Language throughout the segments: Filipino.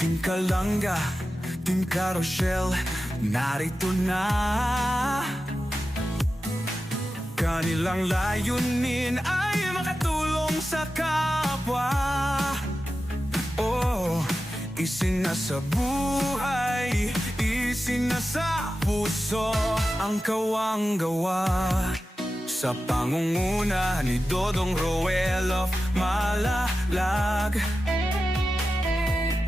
Team Kalanga, Team Carousel, narito na. Kanilang layunin ay makatulong sa kapwa. Oh, isinasa buhay, isinasa puso ang kawang-gawa. Sa pangunguna ni Dodong Roel of Malalag,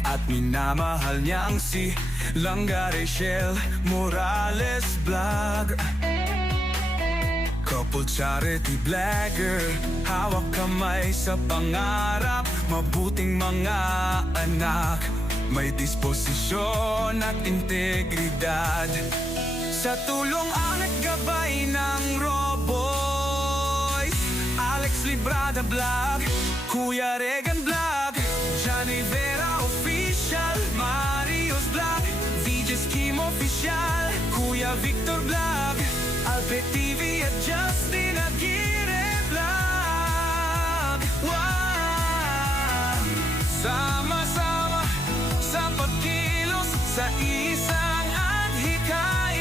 at minamahal niya ang si Langga Rachel Morales Vlog. Couple charity blogger, hawak kamay sa pangarap, mabuting mga anak, may disposisyon at integridad. Sa tulong at gabay ng Roboys, Alex Librada Vlog, Kuya Regan Vlog, Johnny Vera Official, Marios Vlog, VJ's Kim Official, Kuya Victor Vlog, Albert TV at Justin Aguirre Vlog. Wow! Sama-sama sa pagkilos sa isang adhikain,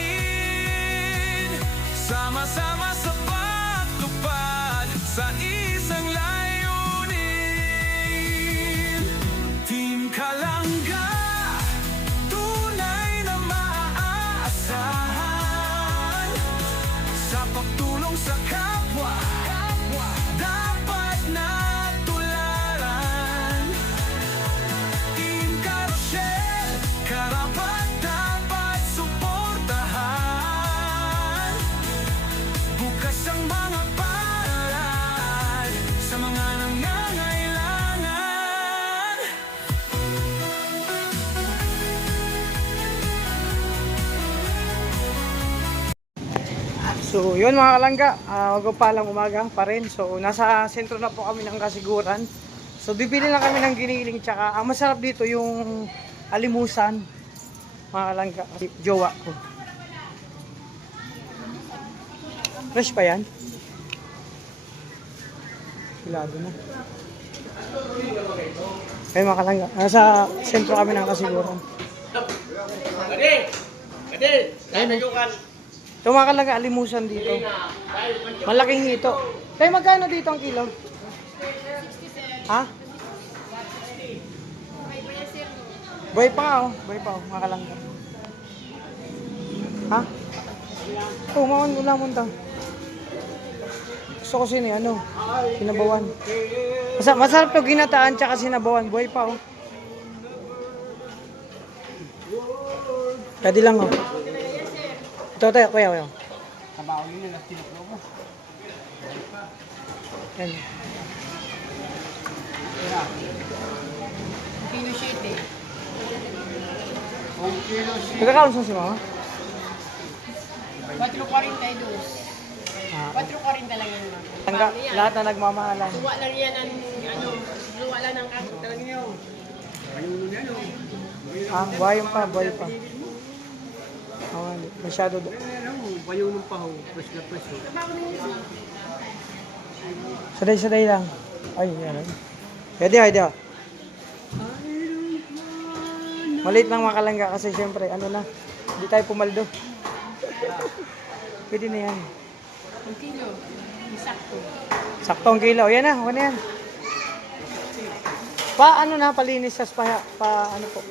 sama-sama sa pagtupad sa isang layunin. Team Kalanga, tunay na maaasahan sa pagtulong sa kapwa, dapat na tularan. Team Carousel, karapat dapat suportahan. Bukas ang mga palad sa mga nangangailangan. So yun mga kalangga, magpapalang umaga pa rin. So nasa sentro na po kami ng Kasiguran. So bibili lang kami ng giniling, tsaka ang masarap dito yung alimusan mga kalangga, jowa ko. Fresh pa yan? Pilado na. Kaya mga kalangga, nasa sentro kami ng Kasiguran. Ito mga kalangga, alimusan dito. Malaking hito. Tayo magkano dito ang kilo? Ha? Buhay pa oh. Buhay pa oh, mga kalangga. Ha? Oo, mga ulamon ta. Gusto ko ano, sinabawan. Masarap to ginataan tsaka sinabawan. Buhay pa oh. Pwede lang oh. Ito tayo, kuya. Kabaw yun yung tinuklo mo. Yan. Pino sheet eh. Nagkakaunsan si mama? 4.42. Ah. 4.40 lang yan, ma'am. Hangga, lahat na nagmamahalan. Suwa lang yan ang, suwa lang ng kaso. Talagang yun. Ah, buhay pa. Oh, masyado do. Bayo ng pahaw, press na press. Saday lang. Ay, yan. Pwede. Maliit lang mga kalangga kasi syempre, ano na, hindi tayo pumaldo. Pwede na yan. Ang kilo. Sakto. Saktong kilo. Yan na, wala yan. Palinis sa ano po.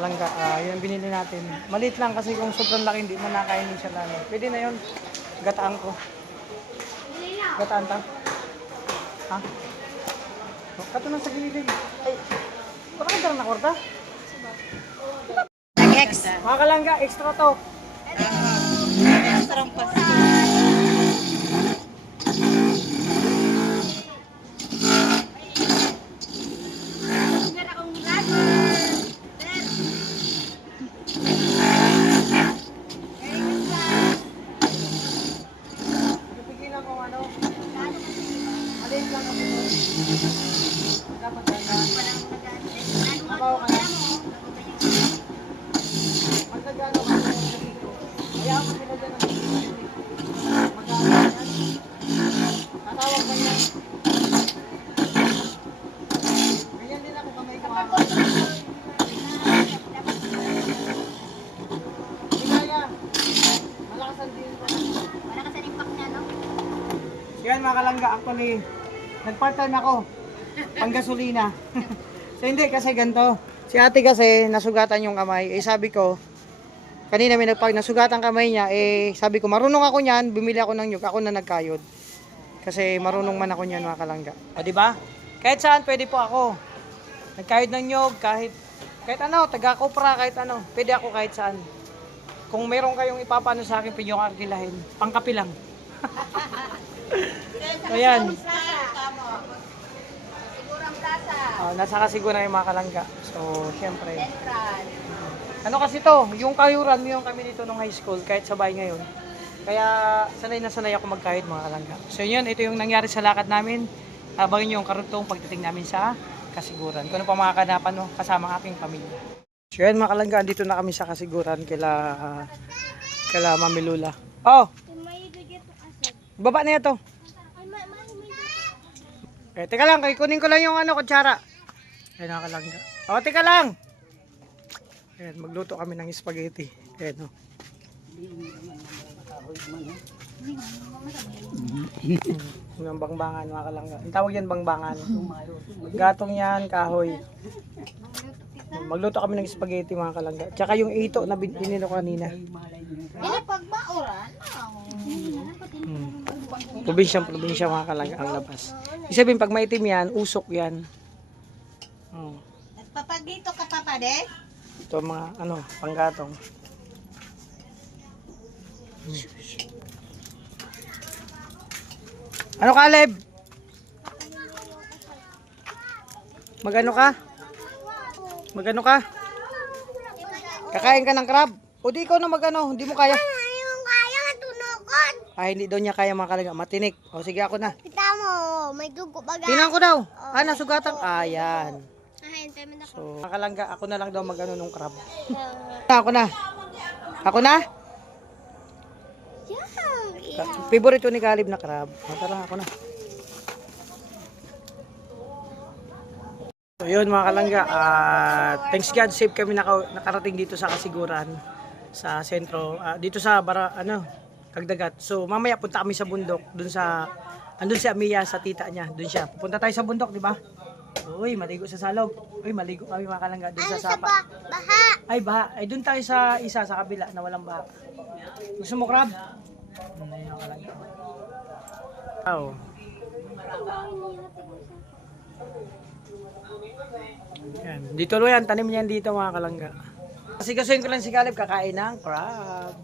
Langga, yun binili natin. Maliit lang kasi kung sobrang laki hindi man nakainin siya lalo. Pwede na yun. Gataan ko. Gataan ta. Ha? Kato na sa gilid. Ay, parang ka na kwarta? Mga kalangga, extra to. Sarang pa. Pipigilan ko ano. Maliit lang ako. Dapat ka. Mabaw ka na. Magkagano ka na dito. Hayaan mo sila dyan. Magkano yan. Tatawag ba yan? Ganyan din kalangga, actually, nag-part-time ako. Panggasolina. So hindi, kasi ganito. Si ate kasi, nasugatan yung kamay. Eh sabi ko, kanina may nasugatan kamay niya, eh sabi ko, marunong ako niyan, bumili ako ng nyug, ako na nagkayod. Kasi marunong man ako niyan mga kalangga. O di ba? Kahit saan pwede po ako. Nagkayod ng nyug, kahit ano, taga-kopra, kahit ano. Pwede ako kahit saan. Kung meron kayong ipapano sa akin, pwede yung arkilahin. Pangkapi lang. So yan. Nasa kasiguran yung mga kalangga. So, syempre. Ano kasi to, yung kayuran, yung kami dito nung high school, kahit sabay ngayon. Kaya sanay na sanay ako magkahit mga kalangga. So yun, ito yung nangyari sa lakad namin. Abangin nyo yung karugtong pagdating namin sa kasiguran. Kung ano pa mga kanapan, no, kasama ang aking pamilya. So yan mga kalangga, dito na kami sa kasiguran kila Mami Lula. Oh! Baba na ito. Eh, teka lang, kunin ko lang yung kutsara. Ayan mga kalangga. Oh, teka lang! Ayan, magluto kami ng spaghetti. Ayan, oh. Yung bangbangan mga kalangga. Ang tawag yan bangbangan. Gatong yan, kahoy. Magluto kami ng spaghetti mga kalangga. Tsaka yung ito na binino ko kanina. Probinsya mga kalangga ang labas. Isipin pag maitim yan, usok yan. Papagito ka pa de? Ito mga panggatong. Ano Caleb? Magano ka? Magano ka? Kakain ka ng crab? O di ikaw na magano, hindi mo kaya. Yung kaya tunukon. Ay, hindi daw niya kaya mga kalangga, matinik. O sige ako na. Kita mo, may dugo baga. Tingnan ko daw. Nasugatan. Ayan. Hintay mo na ko. So, mga kalangga, ako na lang daw magano nung crab. Ako na. Ako na? Favorito ni Caleb na crab. Tara, ako na. So yun mga kalangga, thanks God safe kami nakarating dito sa kasiguran sa sentro, dito sa Kagdagat. So mamaya punta kami sa bundok, andun si Amiya sa tita niya, dun siya. Pupunta tayo sa bundok, di ba? Uy, maligo sa salog. Uy, maligo kami mga kalangga dun sa sapa. Baha. Ay, baha. Ay, dun tayo sa isa sa kabila na walang baha. Gusto mo crab? Ayun mga kalangga. Wow. Yan. Dito lo yan, tanim niyan dito mga kalangga. Kasi kasuhin ko lang si Caleb kakain ng crab.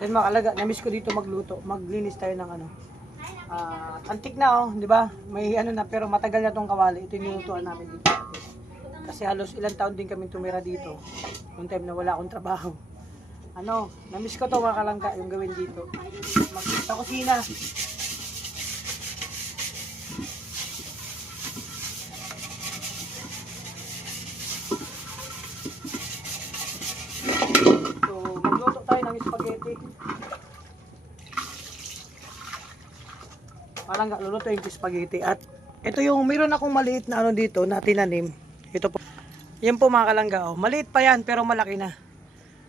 So yun mga kalangga, namiss ko dito magluto. Maglinis tayo ng antik na di ba? May na pero matagal na tong kawali. Ito yung nilutuan namin dito. Kasi halos ilang taon din kami tumira dito. Noong time na wala akong trabaho. Namiss ko to mga kalangga yung gawin dito. Sa kusina. So, magluto tayo ng spaghetti. Kalangga, luluto yung spaghetti. At ito yung, mayroon akong maliit na dito na tinanim. Ito po. Yan po mga kalangga. Maliit pa yan pero malaki na.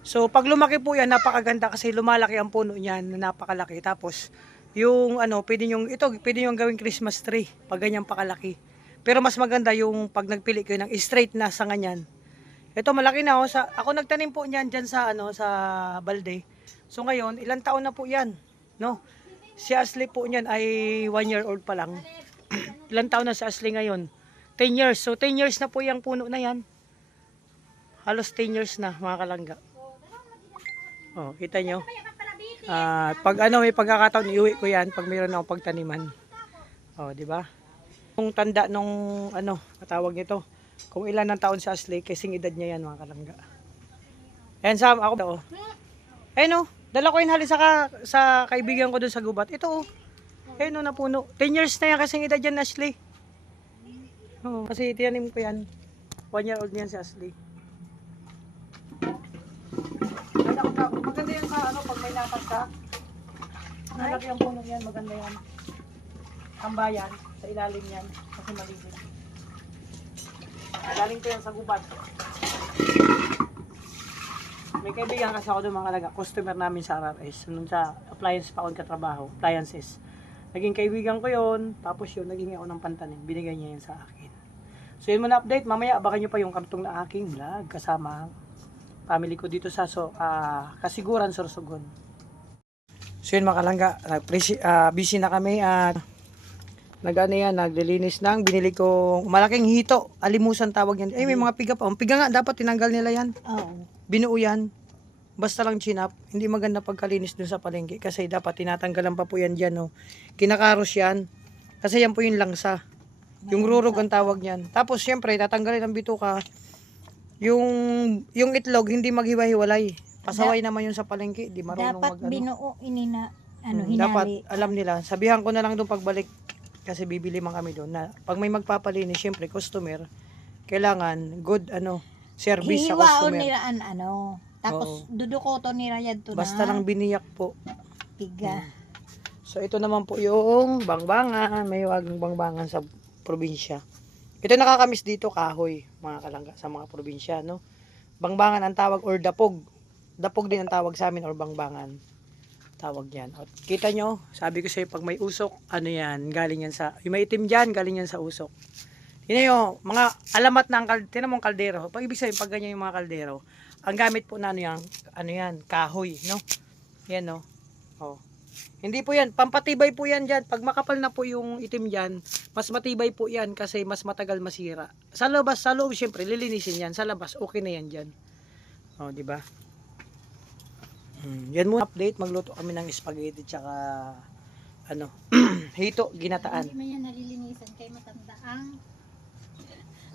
So pag lumaki po yan, napakaganda kasi lumalaki ang puno niyan na napakalaki. Tapos yung pwede yung gawing Christmas tree pag ganyan pakalaki. Pero mas maganda yung pag nagpili kayo ng straight na sanga niyan. Ito malaki na ako nagtanim po niyan diyan sa sa balde. So ngayon, ilang taon na po yan, no? Si Ashley po niyan ay 1 year old pa lang. Ilang taon na si Ashley ngayon? 10 years. So 10 years na po yung puno na yan. Halos 10 years na mga kalangga. Kita nyo. Pag may pagkakataon, iuwi ko yan pag mayroon akong pagtaniman. Di ba? Kung tanda nung katawag nito, kung ilan ng taon si Ashley, kasing edad niya yan mga kalangga. Ayan Sam, ako ayun dala ko yun halos sa kaibigan ko doon sa gubat. Ito ayun na puno. 10 years na yan kasing edad yan Ashley. Kasi tinanim ko yan. 1 year old niyan si Ashley. Maganda yan sa pag may napas ka. Malaki ang puno yan, maganda yan. tambayan, sa ilalim yan, kasi malilim. Galing to yan sa gubat. May kaibigan kasi ako doon mga kalaga, customer namin sa RRS, nung sa appliance pa akong katrabaho, appliances. Naging kaibigan ko yon, tapos yun, naging ako ng pantanim, binigay niya yan sa akin. So yun muna update, mamaya abangan nyo pa yung kartong na aking vlog, kasama family ko dito sa Kasiguran, Sorsogon. So yun mga kalangga, busy na kami at naglilinis ng binili ko malaking hito, alimusan tawag yan. Ay may mga piga pa, piga nga dapat tinanggal nila yan. Oo. Binuo yan. Basta lang chinap, hindi maganda pagkalinis dun sa palengke kasi dapat tinatanggalan pa po yan dyan. No? Kinakaros yan kasi yan po yung langsa. Yung rurog ang tawag niyan. Tapos syempre tatanggalin ang bituka. Yung itlog hindi maghiwa-hiwalay. Pasaway naman yun sa palengke, di marunong Dapat binuo inina, dapat hinali. alam nila. Sabihan ko na lang doon pagbalik kasi bibili man kami doon na pag may magpapalinis, syempre customer, kailangan good service sa Hihiwaon customer. nila tapos dudukoto nila yan to Basta lang biniyak po. piga. So ito naman po yung bangbangan, may wagang bangbangan sa probinsya. Ito nakakamiss dito kahoy, mga kalangga sa mga probinsya, no. Bangbangan ang tawag or dapog. Dapog din ang tawag sa amin or bangbangan. Tawag yan. At kita nyo, sabi ko sa'yo pag may usok, yan, galing yan sa, yung may itim dyan, galing yan sa usok. Yun yung mga alamat ng tinan mong kaldero. Pag ibig sabihin, pag ganyan yung mga kaldero, ang gamit po na yan, kahoy, no? Yan, no? Oh. Hindi po yan, pampatibay po yan dyan. Pag makapal na po yung itim dyan, mas matibay po yan kasi mas matagal masira. Sa labas, sa loob, syempre, lilinisin yan. Sa labas, okay na yan dyan. Oh, di ba? Yan muna update, magluto kami ng spaghetti tsaka hito, ginataan. Hindi man yan nalilinisan kay matanda ang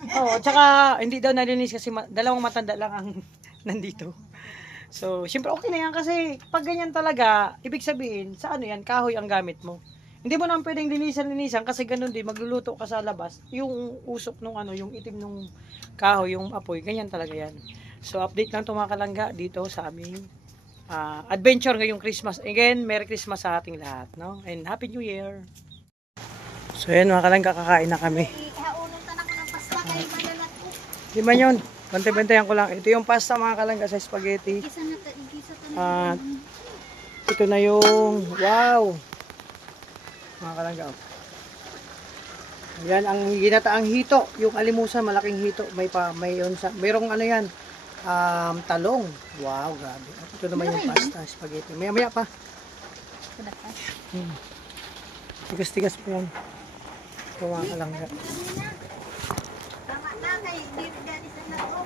Oo, tsaka hindi daw nalinis kasi dalawang matanda lang ang nandito. So, syempre okay na yan kasi pag ganyan talaga, ibig sabihin, sa yan, kahoy ang gamit mo. Hindi mo naman pwedeng linisan kasi ganun din, magluluto ka sa labas, yung usok nung yung itim nung kahoy, yung apoy, ganyan talaga yan. So, update lang itong mga kalangga dito sa aming adventure ngayong Christmas. Again, Merry Christmas sa ating lahat, no? And Happy New Year! So, yan mga kalangga, kakain na kami. Ihaunan ta na ko ng pasta kay manalat ko. Di ba yun? Bantay-bantayan ko lang. Ito yung pasta mga kalangga sa spaghetti. Gisa ta At ito na yung wow mga kalangga. Yan ang ginataang hito, yung alimusan, malaking hito. Mayroong yan, talong. Wow, grabe. At ito naman yung pasta, spaghetti. Maya-maya pa. Tigas-tigas po yan. Ito mga kalangga. Tama na kay dito dali sa nato.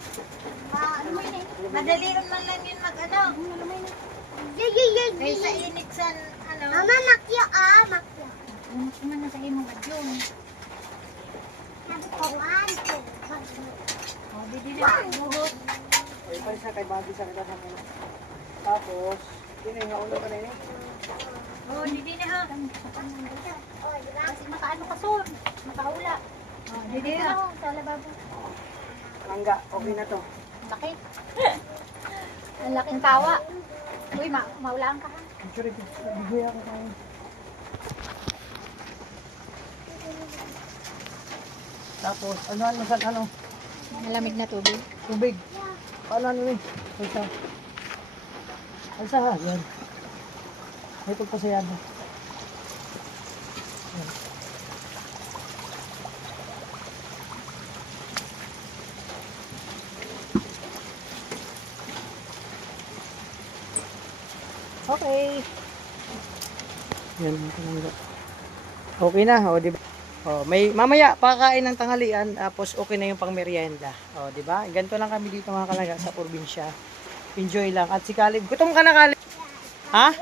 Madalion man lang yun Kaysa init sa Mama makyo makyo. man na sa imong adyon. Kawan ko. Oh, di na buhot. Ay, pa isa kay Bobby sa kita sa mga. Tapos, yun yung ulo ka na yun. Oh, di na ha. Kasi makaano ka son, makaula. Oh, di na sa lababo. Langga, okay na to. Laki. Ang laking tawa. Uy, maulaan ka ha. Picture, bigay ako tayo. Tapos, Malamig na tubig. tubig. Paano eh? Alsa. Alsa ha, yan. May pagpasayado. Yan. Okay. Yan, okay na, o di ba? Oh, may mamaya pakain ng tanghalian tapos okay na yung pangmeryenda. Oh, di ba? Ganito lang kami dito mga kalaga sa probinsya. Enjoy lang. At si Caleb, gutom ka na Caleb? Ha?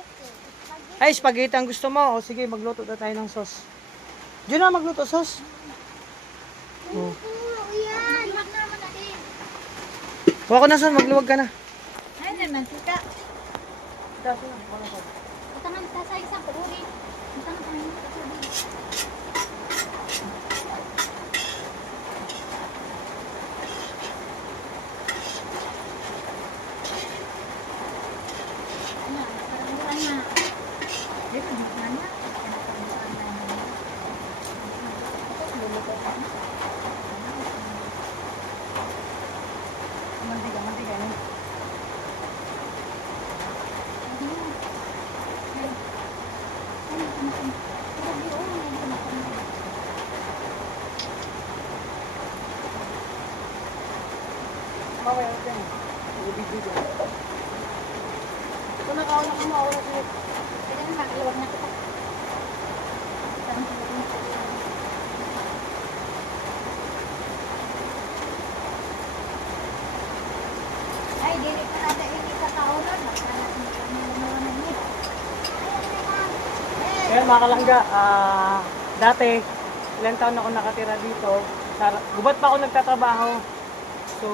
Ay, spaghetti ang gusto mo. O sige, magluto na tayo ng sauce. Diyan na magluto sauce. Oh. Huwag ko na son, magluwag ka na. Ay, naman, sika. Kasi na, wala ko. Utangan sa sa isang paguri. Utangan sa isang paguri. Ano, parang na. Dito, na. Mamaya, okay. Ibigay dyan. Ito nakawala ka mo, wala sila. Kaya naman, iwag na kita. Ay, dili pa nata ini sa kaunan. Nakalat mo kami naman niya. Ayan mga kalangga, dati, ilang taon ako nakatira dito. Gubat pa ako nagtatrabaho. So,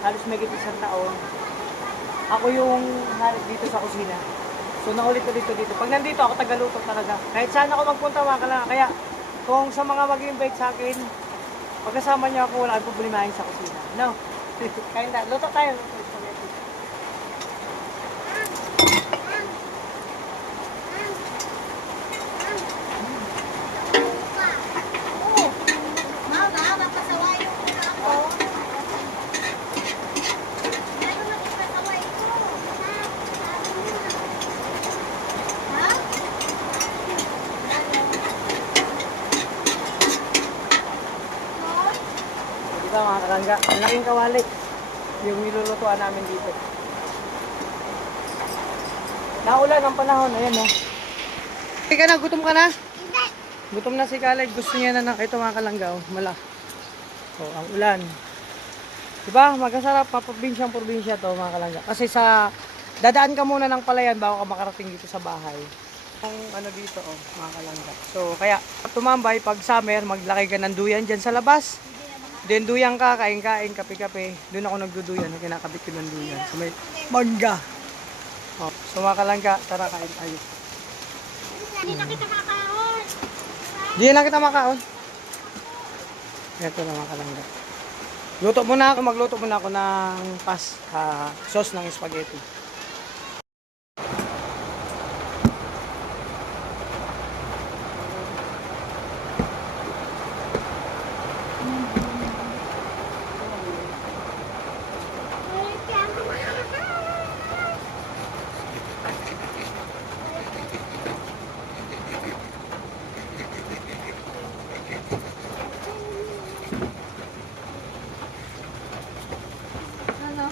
halos may isang taon. Ako yung halos dito sa kusina. So, naulit ko dito. Pag nandito ako, tagaluto talaga. Kahit saan ako magpunta mga kalangga. Kaya, kung sa mga mag-invite sa akin, pagkasama niyo ako, wala akong problemahin sa kusina. No? Kaya na, luto tayo. Mama, mapasawayo ko na ako. Ano mag-ipasaway ko? Ha? Diba mga kalangga, ang laking kawali yung nilulutuan namin dito. Naulan ang panahon, ayan o. Hindi ka na, gutom ka na? Gutom na si Khaled, gusto niya na ito mga kalangga, oh, ang ulan. Diba, magkasarap, probinsya to mga kalangga. Kasi dadaan ka muna ng palayan bago ka makarating dito sa bahay. Ang ano dito, mga kalangga. So, kaya tumambay, pag summer, maglaki ka ng duyan dyan sa labas. Then duyan ka, kain-kain, kape-kape. Doon ako nagduduyan, kinakabit ko ng duyan. So may mangga. So mga kalangga, tara kain tayo. Hindi na kita kakaon. Diyan lang kita makaon. Ito na mga kalangga. Magluto muna ako ng sauce ng spaghetti. Ano?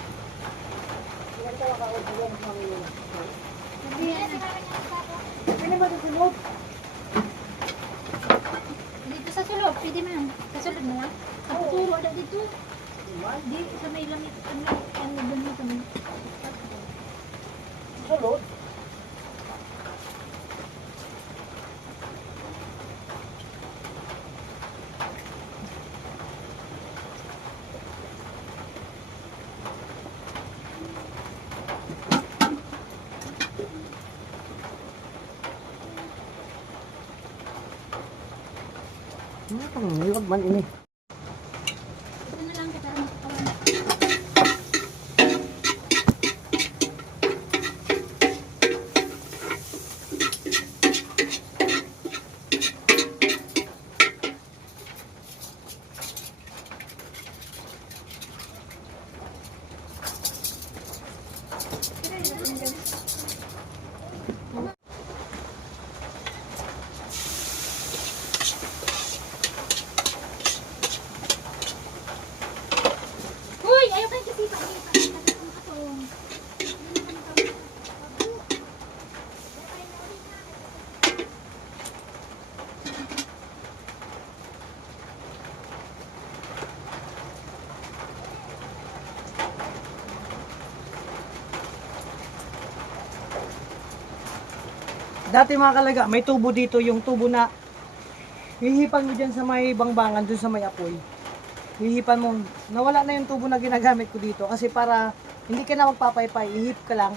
Dito sa sulod, pwede man. Sa sulod mo lang. Ang turo na dito. Di, sa may lamit, ano doon mo kami. Sulod? Huwag man ini. Ito na lang kita makakawan. Uy! Ayaw kayo kasi pa. Dati mga kalaga, may tubo dito, yung tubo na hihipan mo dyan sa may bangbangan, dun sa may apoy. Hihipan mo, nawala na yung tubo na ginagamit ko dito kasi para hindi ka na magpapaypay, ihip ka lang.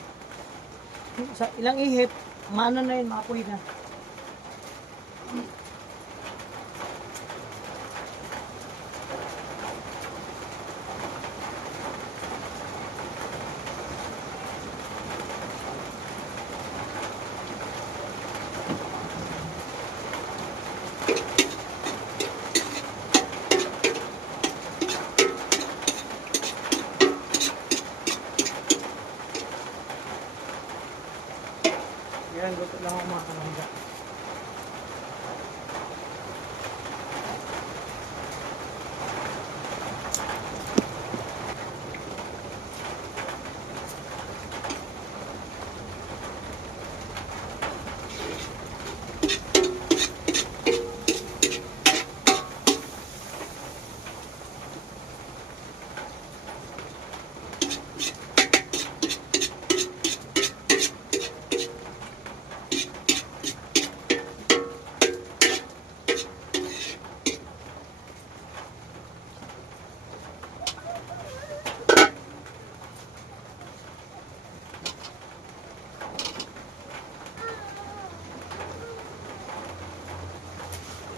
Sa ilang ihip, maano na yun, maapoy na. Yan, gusto lang ako mga kalangga.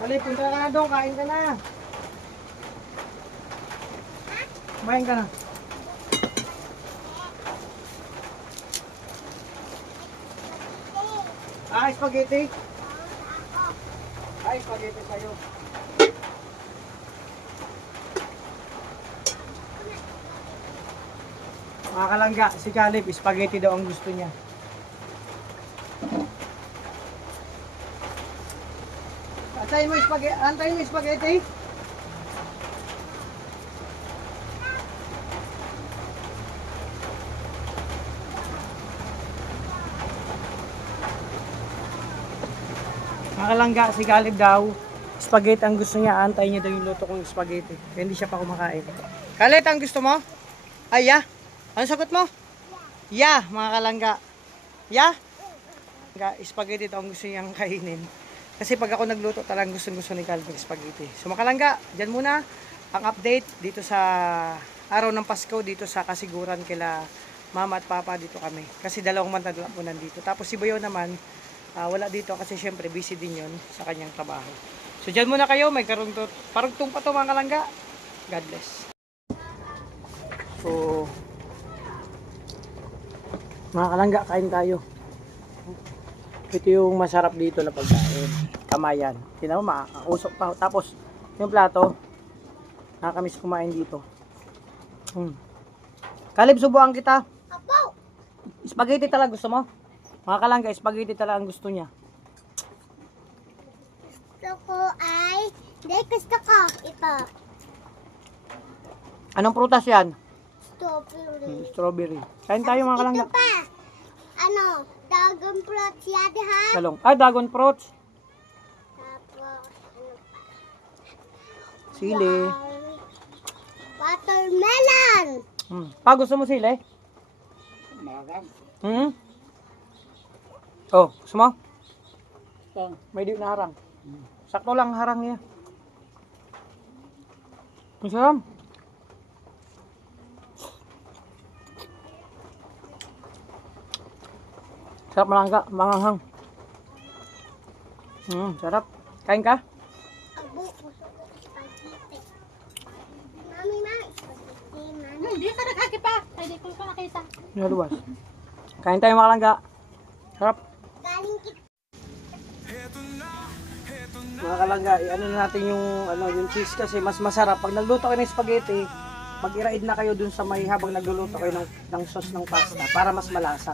Kalip, punta ka na doon, kain ka na. Kumain ka na. Spaghetti? Spaghetti sa'yo. Mga kalangga, si Caleb, spaghetti daw ang gusto niya. Antayin mo spaghetti? Mga kalangga, si Caleb daw, spaghetti ang gusto niya, antayin niya daw yung luto kong spaghetti. Kaya hindi siya pa kumakain. Caleb, ang gusto mo? Ay, yeah. Ano sagot mo? Yeah, mga kalangga. Yeah? Spaghetti ito ang gusto niyang kainin. Kasi pag ako nagluto, talagang gusto ni Caleb ng spaghetti. So mga kalangga, dyan muna ang update dito sa araw ng Pasko, dito sa kasiguran kila mama at papa dito kami. Kasi dalawang mantadla po nandito. Tapos si Bayaw naman, wala dito kasi syempre busy din yun sa kanyang trabaho. So dyan muna kayo, may parugtong pa to mga kalangga. God bless. So, mga kalangga, kain tayo. Ito yung masarap dito na pagkain. Kamayan. Tingnan mo, mausok pa. Tapos, yung plato, nakakamiss kumain dito. Caleb, subuhan kita. Apo! Spaghetti talaga gusto mo? Mga kalangga, spaghetti talaga ang gusto niya. Gusto ko ay... Hindi, gusto ko. Ito. Anong prutas yan? Strawberry. Strawberry. Kain tayo mga kalangga. Ito pa. Dragon fruit yan ha. Talong. Dragon fruits. Tapos, Sili. watermelon. Gusto mo sili? Magang. Oh, gusto mo? May di na harang. Sakto lang harang niya. Masarap. Sarap malangga, manganghang. Sarap. Kain ka? Abo, gusto ko spaghetti. Mami, spaghetti, mami. Hindi ka nakaki pa. Hindi ko nakita. Naluwas. Kain tayo mga kalangga. Sarap. Galing kita. Mga kalangga, ano na natin yung cheese kasi mas masarap. Pag nagluto kayo ng spaghetti, mag-iraid na kayo dun sa may habang nagluluto kayo ng sauce ng pasta para mas malasa.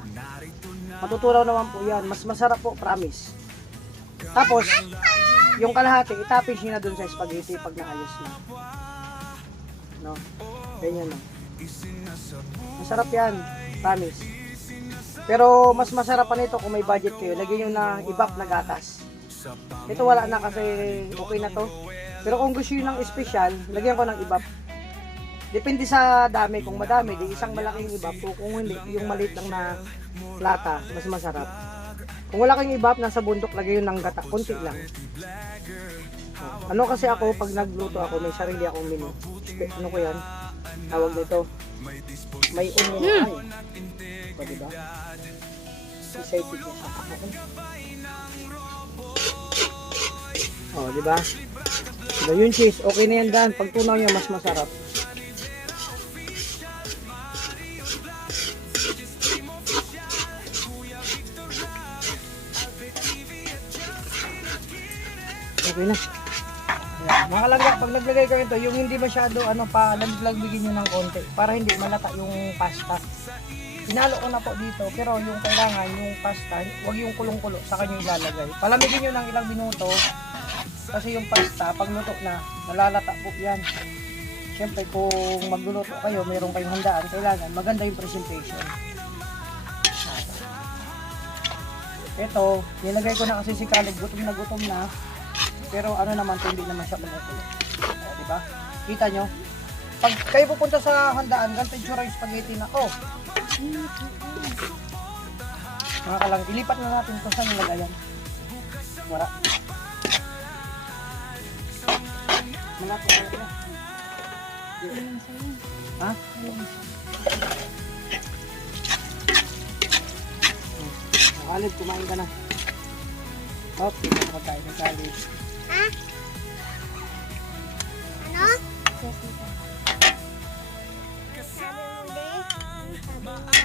Matutulaw naman po yan. Mas masarap po, promise. Tapos, yung kalahati, itapis nyo na dun sa spaghetti pag naayos na. No? Ganyan no. Masarap yan, promise. Pero mas masarap pa nito kung may budget kayo. Lagyan nyo na ibap na gatas. Ito wala na kasi okay na to. Pero kung gusto nyo ng espesyal, lagyan ko ng ibap. Depende sa dami. Kung madami, di isang malaking ibap. Kung hindi, yung maliit lang na lata, mas masarap. Kung wala kang ibap, nasa bundok, lagay yun ng gata. Kunti lang. Ano kasi ako, pag nagluto ako, may sarili akong menu. Ano ko yan? Tawag nito. May umuhay. O, diba? Excited ko sa ako. O, diba? Diba yung cheese, okay na yan Dan. Pag tunaw niya, mas masarap. Okay na. Ayan. Mga kalangga, pag naglagay kayo ito, yung hindi masyado, laglagbigin nyo ng konti para hindi malata yung pasta. Pinalo ko na po dito, pero yung kailangan, yung pasta, huwag yung kulong-kulo, saka nyo ilalagay. Palamigin nyo ng ilang minuto, kasi yung pasta, pag luto na, nalalata po yan. Siyempre, kung magluluto kayo, mayroon kayong handaan, kailangan, maganda yung presentation. Ito, nilagay ko na kasi si Caleb, gutom na. Pero ano naman, hindi naman siya kumukulo. Diba? Kita nyo? Pag kayo pupunta sa handaan, ganito yung tsura yung spaghetti na, mga kalang, ilipat na natin kung saan nilagayan. Wala. Malapit na. Ha? Kalib, kumain ka na. Okay, pagkain ng Caleb. Ha? Ano? Kasama ang